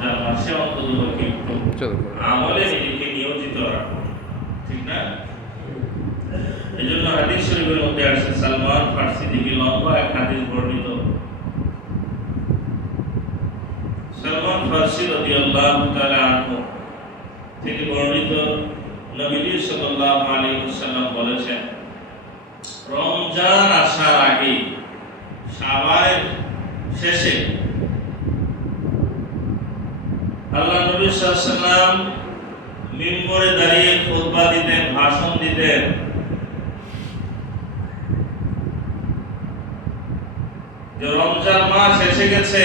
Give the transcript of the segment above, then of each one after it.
রমজান মাসে অন্তত একটু আমলে নিজেকে নিয়োজিত রাখো। ঠিক না? এই জন্য হাদিস শরীফের মধ্যে আসছে সালমান ফার্সি থেকে লম্বা এক হাদিস বর্ণিত। সালমান ফার্সি রাদিয়াল্লাহু তাআলা থেকে বর্ণিত নবীজি সাল্লাল্লাহু আলাইহি ওয়াসাল্লাম বলেছেন রমজান আসার আগে শাবানের শেষে আল্লাহ নবী আলাইহি মিম্বরে দাঁড়িয়ে খুতবা দিতেন, ভাষণ দিতেন। যে রমজান মাস এসে গেছে,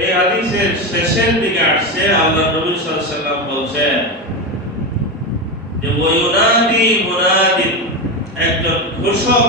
এই হাদিসের শেষের দিকে আসছে, আল্লাহ নবী ওয়াসাল্লাম বলছেন যে, ওয়ুনাদি মুনাদিন একজন ঘোষক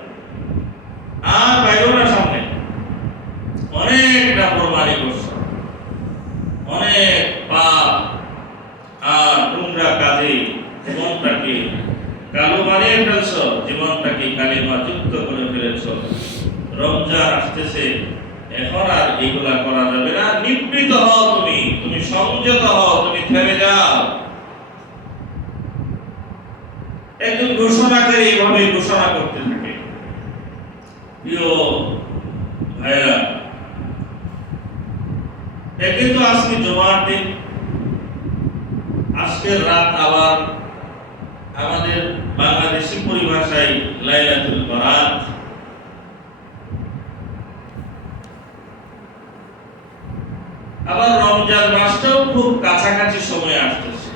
আর বাইরো না সামনে। অনেক নাফরমানি করছ। অনেক পাপ আর কাজে জীবনটাকে কালো ফেলছ, জীবনটাকে কালিমা যুক্ত করে ফেলেছ। রমজান আসতেছে, এখন আর এগুলা করা যাবে না। নিবৃত হও তুমি তুমি সংযত হও, তুমি থেমে যাও। একজন ঘোষণাকারী এভাবে ঘোষণা করতে থাকে। প্রিয় ভাইরা একে তো আজকে জমার দিন, আজকের রাত আবার আমাদের বাংলাদেশি পরিভাষায় লাইলাতুল বারাত আবার রমজান মাসটাও খুব কাছাকাছি সময়ে আসতেছে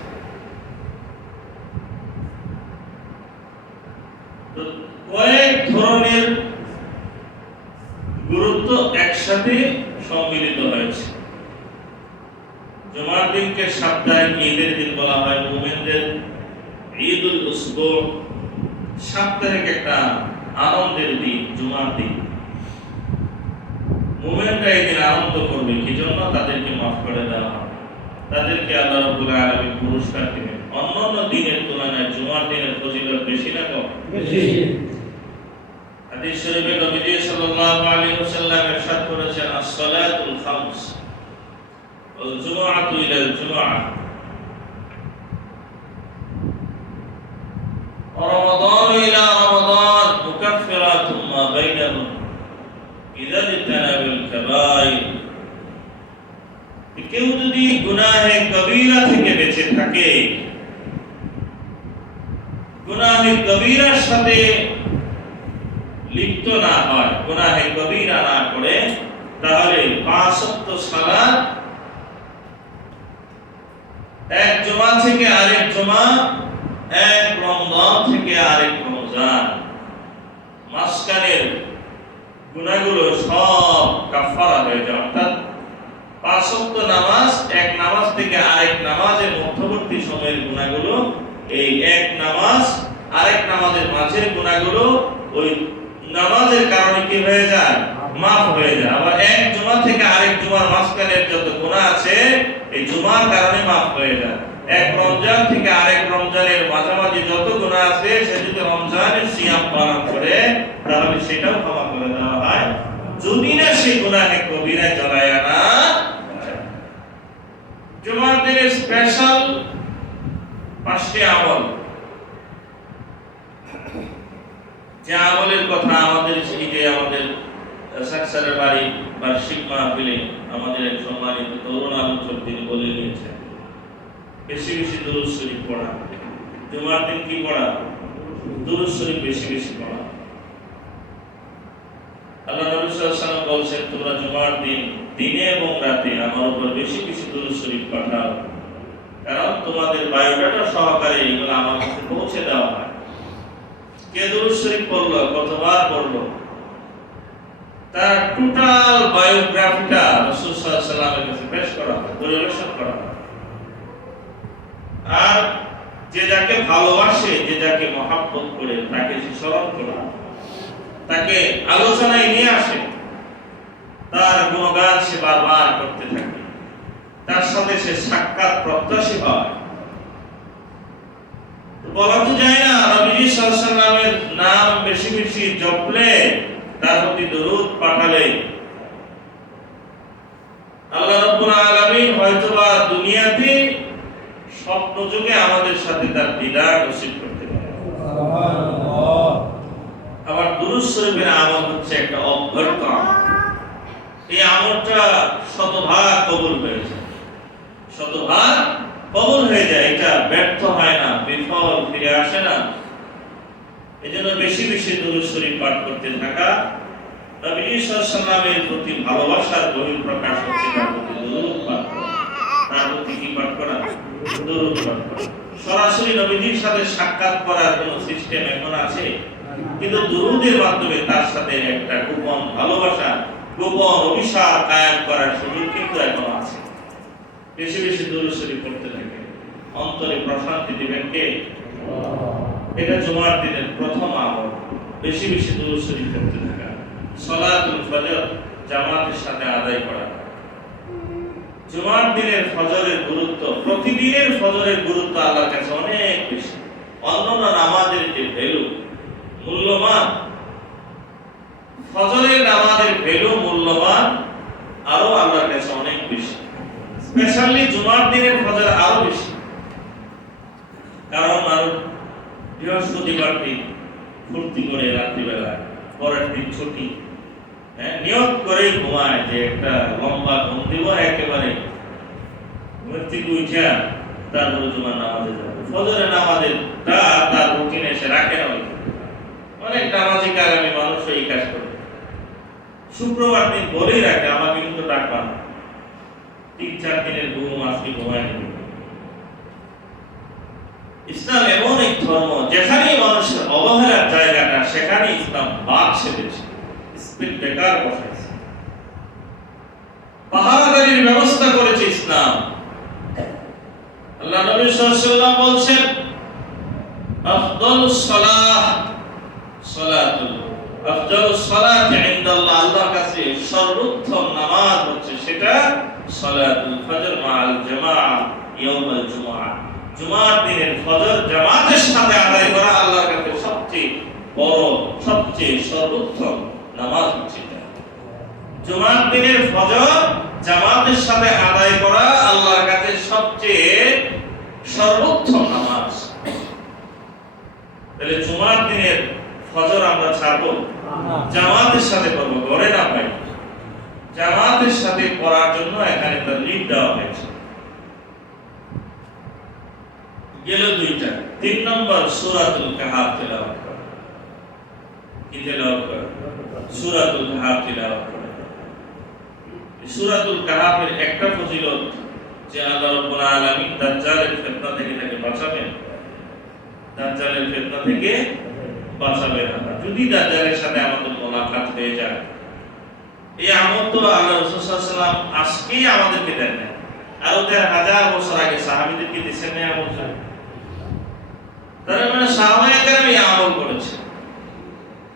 তো কয়েক ধরনের গুরুত্ব একসাথে সম্মিলিত হয়েছে জুমার দিনকে সাপ্তাহিক ঈদের দিন বলা হয় মোমেনদের ঈদুল উসবু সাপ্তাহিক একটা আনন্দের দিন জুমার দিন মোমেনরা এই দিন আনন্দ করবে কি জন্য তাদেরকে মাফ করে দেওয়া হবে তাদেরকে আল্লাহ রাব্বুল আলামিন পুরস্কার দিবেন। অন্যান্য দিনের তুলনায় জুমার দিনের ফজিলত বেশি না কম? হাদিস শরীফে নবীজি সাল্লাল্লাহু আলাইহি ওয়াসাল্লাম ইরশাদ করেছেন আস-সালাতুল খামস ওয়াল জুমআতু ইলাল জুমআহ গুনাহে কবিরার সাথে লিপ্ত না হয় গুনাহে কবিরা না করে তাহলে পাঁচ সালাত এক জমা থেকে আরেক জমা, এক রমজান থেকে আরেক রমজান। মাসকানের গুনাহগুলো সব কাফারা হয়ে যায়, অর্থাৎ পাঁচ নামাজ, এক নামাজ থেকে আরেক নামাজের মধ্যবর্তী সময়ের গুনাহগুলো এই এক নামাজ আরেক নামাজের মাঝের গুনাহগুলো ওই নামাজের কারণে কি হয়ে যায়? মাফ হয়ে যায়। আবার এক জুমা থেকে আরেক জুমার মাঝখানের যত গুনাহ আছে, এই জুমার কারণে মাফ হয়ে যায়। এক রমজান থেকে আরেক রমজানের মাঝামাঝি যত গুনাহ আছে, সে যদি রমজানের সিয়াম পালন করে, তাহলে সেটাও ক্ষমা করে দেওয়া হয়। যদি না সেই গুনাহে কবিরা জড়ায় না। জুমার দিনের স্পেশাল পাঁচটি আমল। যে আমলের কথা আমাদের যে আমাদের সাকসারের বাড়ি বার্ষিক মাহফিলে আমাদের এক সম্মানিত তরুণ আলোচক তিনি বলে নিয়েছেন বেশি বেশি দুরুদ শরীফ পড়া। জুমার দিন কি পড়া? দুরুদ শরীফ বেশি বেশি পড়া। আল্লাহ নবী সাল্লাল্লাহু বলছেন, তোমরা জুমার দিন, দিনে এবং রাতে আমার উপর বেশি বেশি দুরুদ শরীফ পাঠাও। কারণ তোমাদের বায়োডাটা সহকারে এগুলো আমার কাছে পৌঁছে দেওয়া হয়। শরীফ পড়ল, কতবার পড়ল? তার টোটাল বায়োগ্রাফিটা কাছে পেশ করা হয়, পরিবেশন করা হয়। আর যে যাকে ভালোবাসে, যে যাকে মহাব্বত করে, তাকে স্মরণ করা তাকে আলোচনায় নিয়ে আসে। তার গুণগান সে বারবার করতে থাকে। তার সাথে সে সাক্ষাৎ প্রত্যাশী হয়। বলা তো যায় না নবীজি সাল্লামের নাম বেশি বেশি জপলে তার প্রতি দরুদ পাঠালে। আল্লাহ রাব্বুল আলামিন হয়তোবা দুনিয়াতে স্বপ্ন যুগে আমাদের সাথে তার দিদার নসিব করতে পারে আবার দুরুদ শরীফের আমল হচ্ছে একটা অভ্যর্থ আমল। এই আমলটা শতভাগ কবুল হয়ে যায়। শতভাগ কবুল হয়ে যায় এটা ব্যর্থ হয় না। বিফল ফিরে আসে না। এজন্য বেশি বেশি দুরুদ শরীফ পাঠ করতে থাকা প্রতি ভালোবাসার প্রকাশ হচ্ছে তার প্রতি দুরুদ পাঠ তার প্রতি কি পাঠ করা? দুরুদ পাঠ সরাসরি নবীজির সাথে সাক্ষাৎ করার সিস্টেম এখন আছে? কিন্তু দুরুদের মাধ্যমে তার সাথে একটা গোপন ভালোবাসা, গোপন অভিশাপ কায়েম করার সুযোগ কিন্তু এখন আছে। বেশি বেশি দূরে শরীফ করতে থাকে। অন্তরে প্রশান্তি দিবেন কে? এটা জুমার দিনের প্রথম আমল। বেশি বেশি দূরে শরীফ করতে থাকা। সলাতুল ফজর জামাতের সাথে আদায় করা। জুমার দিনের ফজরের গুরুত্ব, প্রতিদিনের ফজরের গুরুত্ব আল্লাহর কাছে অনেক বেশি। অন্যান্য নামাজের যে ভ্যালু, মূল্যবান, ফজরের নামাজের ভ্যালু মূল্যবান আরও আল্লাহর কাছে অনেক বেশি। স্পেশালি জুমার দিনের ফজর আরও বেশি। কারণ বৃহস্পতিবার দিন, ফুর্তি করে রাত্রিবেলা, পরের দিন ছুটি। হ্যাঁ নিয়ত করে ঘুমায় যে একটা লম্বা ঘুম দিব, একেবারে ঘুমের থেকে উঠা তারপরে নামাজে যাবে। ফজরের নামাজের তা তার রুটিনে এসে রাখে না অনেক নামাজি কারামি মানুষ এই কাজ করে। শুক্রবার দিন বলেই রাখে, আমাকে কিন্তু ডাকবা না। তিন, চার দিনের ঘুম আজকে ঘুমায় ইসলাম এমন এক ধর্ম বেকার বসাইছে। পাহারাদারির ব্যবস্থা করেছে ইসলাম। আল্লাহ নবী সাল্লাল্লাহু বলছেন সালাহ সালাতুল সালাতি ইনদাল্লাহ, আল্লাহর কাছে সর্বোত্তম নামাজ হচ্ছে সেটা সালাতুল ফজর মাআল জামাআ ইয়াউমাল জুমআ। জুমার দিনের ফজর জামাতের সাথে আদায় করা আল্লাহর কাছে সবচেয়ে বড়, সবচেয়ে সর্বোত্তম। নামাজ হচ্ছে জুমার দিনের ফজর জামাতের সাথে আদায় করা আল্লাহর কাছে সবচেয়ে সর্বোত্তম নামাজ। তাহলে জুমার দিনের ফজর আমরা ছাড়বো? জামাতের সাথে করব, ঘরে না ভাই জামাতের সাথে করার জন্য এখানে তার লিড দেওয়া হয়েছে। গেল দুইটা। তিন নম্বর সূরাতুল কাহাফ তেলাওয়াত করা। কি তেলাওয়াত করা? সূরাতুল কাহাফ তেলাওয়াত করা। সূরাতুল কাহাফের একটা ফজিলত যে আল্লাহ রাব্বুল আলামিন দাজ্জালের ফিতনা থেকে তাকে বাঁচাবেন, দাজ্জালের ফিতনা থেকে বাঁচাবেন যদি দাজ্জালের সাথে আমাদের মোলাকাত হয়ে যায়, এই আমল তো আল্লাহ রাসূল সাল্লাল্লাহু আজকেই আমাদেরকে দেন না আরও দেড় হাজার বছর আগে সাহাবীদেরকে দিয়েছেন না আমল তারা মানে সাহাবায়ে কেরাম এই আমল করেছে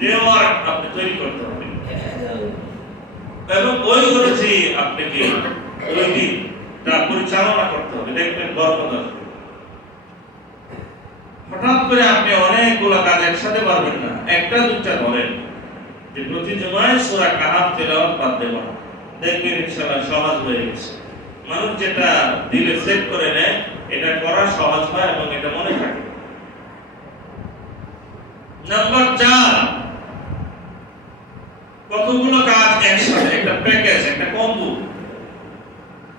দেওয়ার্ক আপনি তৈরি করতে হবে। এবং ওই অনুযায়ী আপনাকে ওই দিন তা পরিচালনা করতে হবে। দেখবেন বরকত হঠাৎ করে আপনি অনেকগুলো কাজ একসাথে পারবেন না। একটা দুটা ধরেন যে প্রতি জমায় সূরা তেলাওয়াত বাদ দেব না দেখবেন ইনশাআল্লাহ সহজ হয়ে গেছে। মানুষ যেটা দিলে সেট করে নেয়, এটা করা সহজ হয় এবং এটা মনে থাকে। নাম্বার চার কতগুলো কাজ একসাথে, একটা প্যাকেজ একটা কম্বো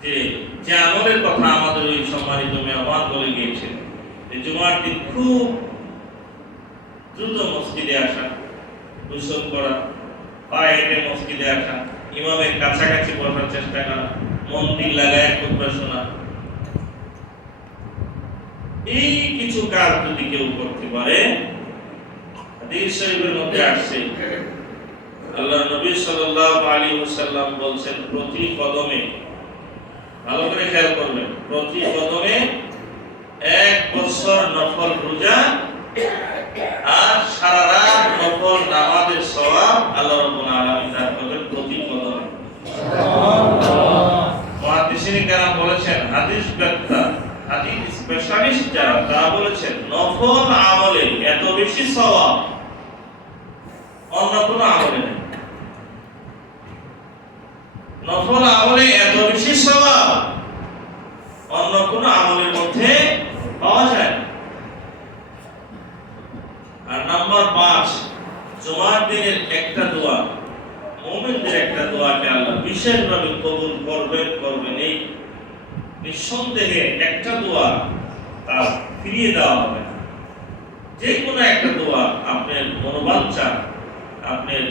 যে যে আমলের কথা আমাদের ওই সম্মানিত মেহমান বলে গিয়েছিল যে জুমার দিন খুব দ্রুত মসজিদে আসা, গোসল করা পায়ে হেঁটে মসজিদে আসা, ইমামের কাছাকাছি বসার চেষ্টা করা, মন্দির লাগায় খুতবা শোনা। এই কিছু কাজ যদি কেউ করতে পারে, হাদিস শরীফের মধ্যে আসছে। আল্লাহ নবী সাল্লাল্লাহু আলাইহি ওয়াসাল্লাম বলছেন, প্রতি কদমে ভালো করে খেয়াল করবেন, প্রতি কদমে এক বছর নফল রোজা আর সারা রাত নফল নামাজের সওয়াব আল্লাহ রাব্বুল আলামিন দান করবেন প্রতি কদমে। মহাদিসিনী কেরাম বলেছেন, হাদিস ব্যক্তা হাদিস স্পেশালিস্ট যারা, তারা বলেছেন, নফল আমলে এত বেশি সওয়াব অন্য কোনো আমলে নেই। নফল আমলে এত বেশি স্বভাব, অন্য কোন আমলের মধ্যে পাওয়া যায় আর নাম্বার পাঁচ, জুমার দিনের একটা দোয়া, মোমেনদের একটা দোয়াকে আল্লাহ বিশেষভাবে কবুল করবেন করবেন এই নিঃসন্দেহে একটা দোয়া তার ফিরিয়ে দেওয়া হবে। যে কোনো একটা দোয়া আপনার মনোবাঞ্ছা, আপনার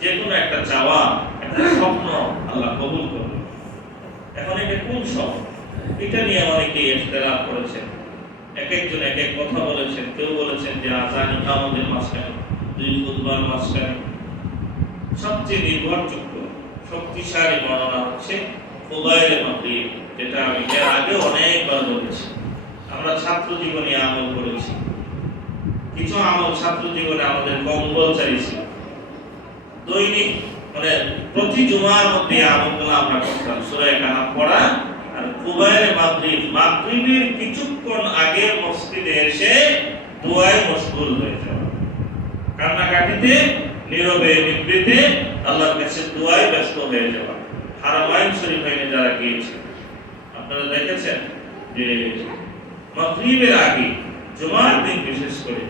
যে কোনো একটা চাওয়া, একটা স্বপ্ন আল্লাহ কবুল করবে এখন এটা কোন স্বপ্ন? এটা নিয়ে অনেকে করেছেন। এক একজন এক এক কথা বলেছেন। কেউ বলেছেন যে মাঝখানে, দুই খুতবার মাঝখানে। সবচেয়ে নির্ভরযোগ্য, শক্তিশালী বর্ণনা হচ্ছে ফুবাইলে মাগরিব, যেটা আমি এর আগে অনেকবার বলেছি। আমরা ছাত্র জীবনে আমল করেছি। কিছু আমল ছাত্র জীবনে আমাদের কম্বল চাইছি দৈনিক মানে প্রতি জুমার মধ্যে আমলগুলো আমরা করতাম। সূরা কাহাফ পড়া আর কুবাইলে মাগরিব। মাগরিবের কিছুক্ষণ আগে মসজিদে এসে দোয়ায় মশগুল হয়ে যাওয়া। কান্নাকাটিতে, নীরবে নিবৃতে আল্লাহর কাছে দোয়ায় ব্যস্ত হয়ে যাওয়া। হারামাইন শরীফাইনে যারা গিয়েছে আপনারা দেখেছেন যে মাগরিবের আগে জুমার দিন বিশেষ করে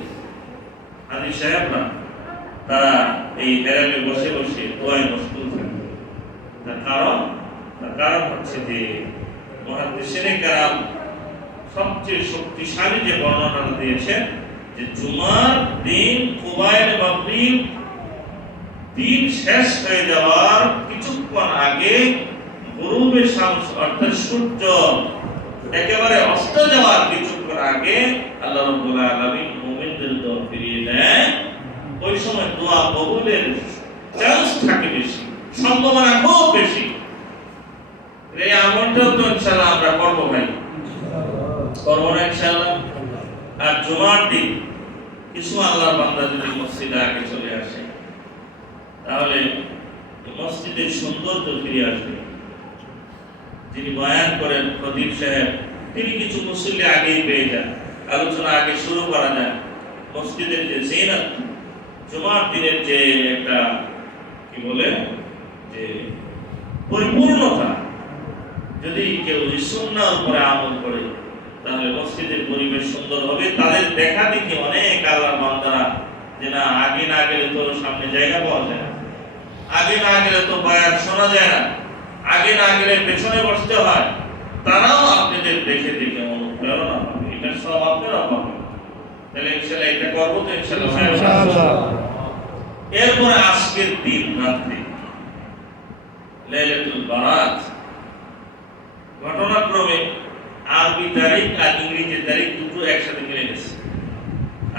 হাজি সাহেবরা তারা এই হেরামে বসে বসে দোয়ায় মশগুল থাকে তার কারণ তার কারণ হচ্ছে যে মহাদেশের কারাম সবচেয়ে শক্তিশালী যে বর্ণনাটা দিয়েছেন, যে জুমার দিন কুবাইল মাগরিব দিন শেষ হয়ে যাওয়ার কিছুক্ষণ আগে গরুবে শামস অর্থাৎ সূর্য একেবারে অস্ত যাওয়ার কিছুক্ষণ আগে আল্লাহ রাব্বুল আলামিন মুমিনদের দোয়া ফিরিয়ে দেন। ওই সময় দোয়া কবুলের চান্স থাকে বেশি, সম্ভাবনা খুব বেশি। এই আমলটাও তো ইনশাআল্লাহ আমরা করব ভাই। করব না ইনশাআল্লাহ। আর জুমার দিন, কিছু আল্লাহর বান্দা যদি মসজিদে আগে চলে আসে, তাহলে মসজিদের সৌন্দর্য ফিরে আসবে। যিনি বয়ান করেন প্রদীপ সাহেব, তিনি কিছু মুসল্লি আগেই পেয়ে যান, আলোচনা আগে শুরু করা যায় মসজিদের যে জিনাত জুমার দিনের যে একটা, কি বলে, যে পরিপূর্ণতা, যদি কেউ এই সুন্নাহর উপরে আমল করে, তাহলে মসজিদের পরিবেশ সুন্দর হবে। তাদের দেখা দেখি অনেক আল্লাহর বান্দারা যে না, আগে না গেলে তো সামনে জায়গা পাওয়া যায় না। আগে না গেলে তো বায়াত শোনা যায় না। আগে না গেলে পেছনে বসতে হয়। তারাও আপনাদের দেখে দেখে অনুপ্রেরণা পাবে। এটা সব আপনারা পাবেন তাহলে ইনশাআল্লাহ এটা করব তো ইনশাআল্লাহ। এরপরে আজকের দিন রাত্রি। লাইলাতুল বারাত। ঘটনাক্রমে আরবি তারিখ আর ইংরেজি তারিখ দুটো একসাথে মিলে গেছে।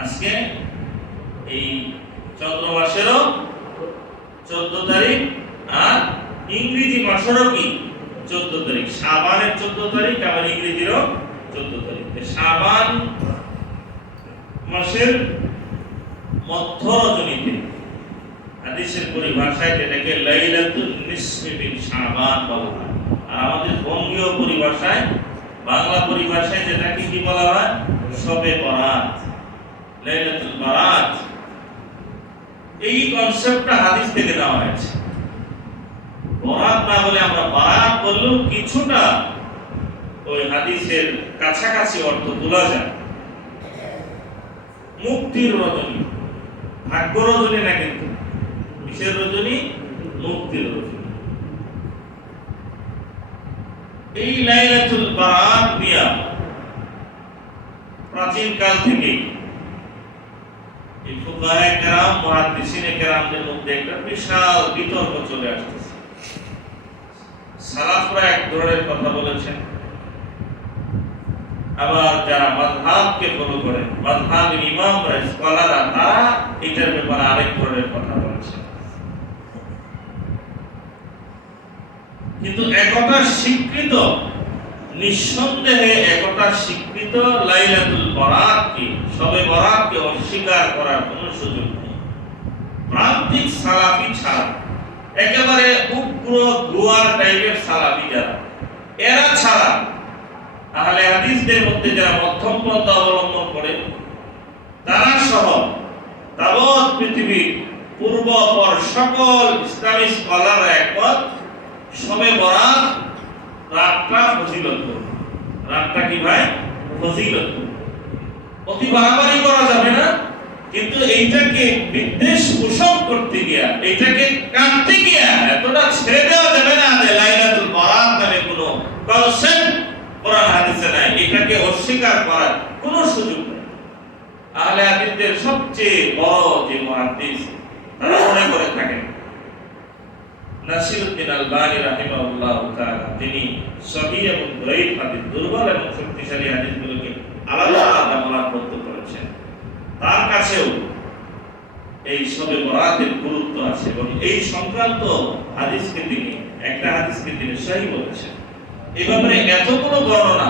আজকে এই চন্দ্র মাসেরও চোদ্দ তারিখ আর ইংরেজি মাসেরও কি চোদ্দ তারিখ। সাবানের চোদ্দ তারিখ আবার ইংরেজিরও চোদ্দ তারিখ। সাবান মাসের মধ্য রজনীতে হাদিসের পরিভাষায় যেটাকে লাইলাতুল নিসফি মিন শাবান বলা হয়। আর আমাদের বঙ্গীয় পরিভাষায়, বাংলা পরিভাষায় যেটাকে কি বলা হয়? শবে বরাত, লাইলাতুল বারাত। এই কনসেপ্টটা হাদিস থেকে দেওয়া হয়েছে। বরাত না বলে আমরা বারাত বললেও কিছুটা ওই হাদিসের কাছাকাছি অর্থ তোলা যায়। মুক্তির রজনী। ভাগ্য রজনী না কিন্তু কিসের রজনী, মুক্তির অধীন এই লাইলাতুল বারাত নিয়া প্রাচীন কাল থেকেই এই ফুকাহে কেরাম, মুহাদ্দিসিনে কেরামদের মধ্যে একটা বিশাল বিতর্ক চলে আসতেছে। সালাফরা এক ধরনের কথা বলেছেন আবার যারা মাযহাবকে ফলো করে, মাযহাবের ইমামরা স্কলাররা তারা এটার ব্যাপারে আরেক ধরনের কথা বলেছেন কিন্তু একতা স্বীকৃত, নিঃসন্দেহে একতা স্বীকৃত লাইলাতুল বরাতকে, সবে বরাতকে অস্বীকার করার কোনো সুযোগ নেই। প্রান্তিক সালাফি ছাড়া, একেবারে উগ্র গোয়ার টাইপের সালাফি যারা, এরা ছাড়া তাহলে হাদিসদের মধ্যে যারা মধ্যম পন্থা অবলম্বন করে, তারা সহ তাবৎ পৃথিবীর পূর্ব পর সকল ইসলামী স্কলাররা একমত, সবে বরাত রাতটা ফজিলত রাতটা কি ভাই? ফজিলত অতি বাড়াবাড়ি করা যাবে না, কিন্তু এইটাকে বিদ্বেষ পোষণ করতে গিয়া, এইটাকে কাটতে গিয়া এতটা ছেড়ে দেওয়া যাবে না যে লাইলাতুল বারাত নামে কোনো কনসেপ্ট কোরআন এটাকে অস্বীকার করার কোনো সুযোগ নেই। আহলে হাদিসদের সবচেয়ে বড় যে তারা মনে করে থাকেন নাসিরউদ্দিন আলবানী তাআলা, তিনি সহিহ এবং হাদিস, দুর্বল এবং শক্তিশালী হাদিসগুলোকে আলাদা আলাদা করেছেন। তার কাছেও এই সবে বরাতের গুরুত্ব আছে এবং এই সংক্রান্ত হাদিসকে তিনি, একটা হাদিসকে তিনি সহি বলেছেন। এই ব্যাপারে এতগুলো বর্ণনা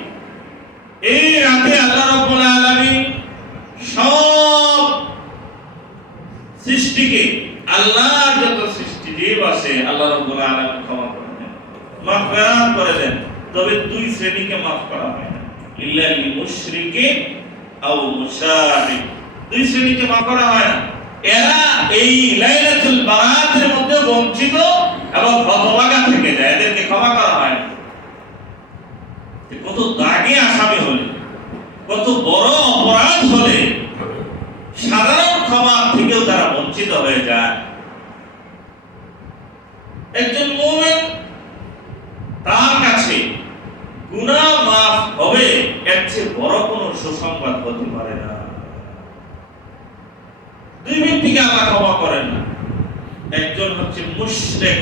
এই রাতে আল্লাহ রাব্বুল আলামিন সব সৃষ্টিকে, আল্লাহর যত সৃষ্টি জীব আছে, আল্লাহ রাব্বুল আলামিন ক্ষমা করে দেন। মাগফিরাত করে দেন, তবে দুই শ্রেণীকে মাফ করা হয় না। ইল্লা লিল মুশরিকিন আও মুশারিক। দুই শ্রেণীকে মাফ করা হয় না। এরা এই লাইলাতুল বারাতের মধ্যে বঞ্চিত এবং হতভাগা থেকে যায়। এদেরকে ক্ষমা করা হয় না। কত দাগে আসামি কত বড় অপরাধ হলে সাধারণ ক্ষমা থেকেও তারা বঞ্চিত হয়ে যায়। একজন মুমিন তার কাছে গুনাহ মাফ হবে, এর চেয়ে বড় কোনো সুসংবাদ হতে পারে না। দুই ব্যক্তিকে আল্লাহ ক্ষমা করেন না। একজন হচ্ছে মুশরিক